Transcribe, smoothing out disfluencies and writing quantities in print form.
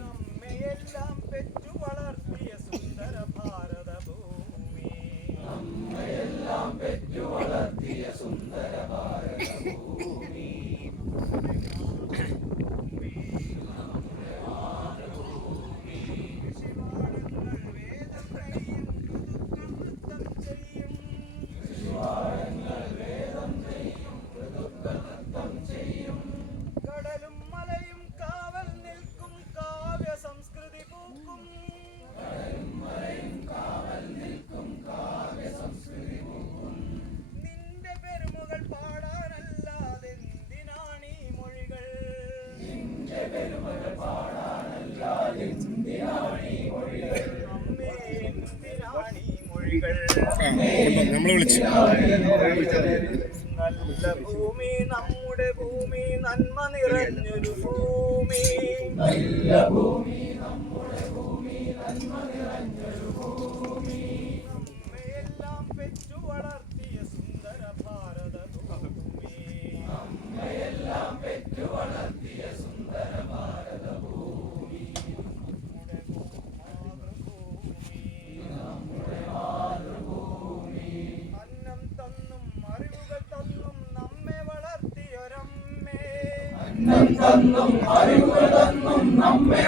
നമ്മയെല്ലാം പെറ്റു വളർത്തിയ സുന്ദര ഭാരതഭൂമി, നമ്മയെല്ലാം പെറ്റു വളർത്തിയ സുന്ദര ഭാരതഭൂമി, നമ്മുടെ മാതൃഭൂമി. കൃഷിവാഴങ്ങൾ വേദം ചെയ്യും, ഋതുക്കൾ നൃത്തം ചെയ്യും, കടലും മലയും കാവൽ നിൽക്കും, കാവ്യ സംസ്കൃതി പൂക്കും. കടലും മലയും കാവൽ നിൽക്കും, കാവ്യ സംസ്കൃതി പൂക്കും. നിന്റെ പെരുമകൾ പാടാനല്ലാതെന്തിനാണീ മൊഴികൾ, നിന്റെ പെരുമകൾ പാടാനല്ലാതെന്തിനാണീ മൊഴികൾ, അമ്മേ എന്തിനാണീ മൊഴികൾ. നമ്മളെ വിളിച്ചു. നല്ല ഭൂമി നമ്മുടെ ഭൂമി, നന്മ നിറഞ്ഞൊരു ഭൂമി, നല്ല ഭൂമി നമ്മുടെ ഭൂമി, നന്മ നിറഞ്ഞൊരു ഭൂമി, നമ്മയെല്ലാം പെറ്റു വളർത്തിയ സുന്ദര ഭാരതഭൂമി, നമ്മയെല്ലാം പെറ്റു വളർത്തിയ സുന്ദര ഭാരതഭൂമി, നമ്മുടെ മാതൃഭൂമി. അന്നം തന്നും അറിവുകൾ തന്നും നമ്മെ വളർത്തിയൊരമ്മേ, അന്നം തന്നും അറിവുകൾ തന്നും നമ്മെ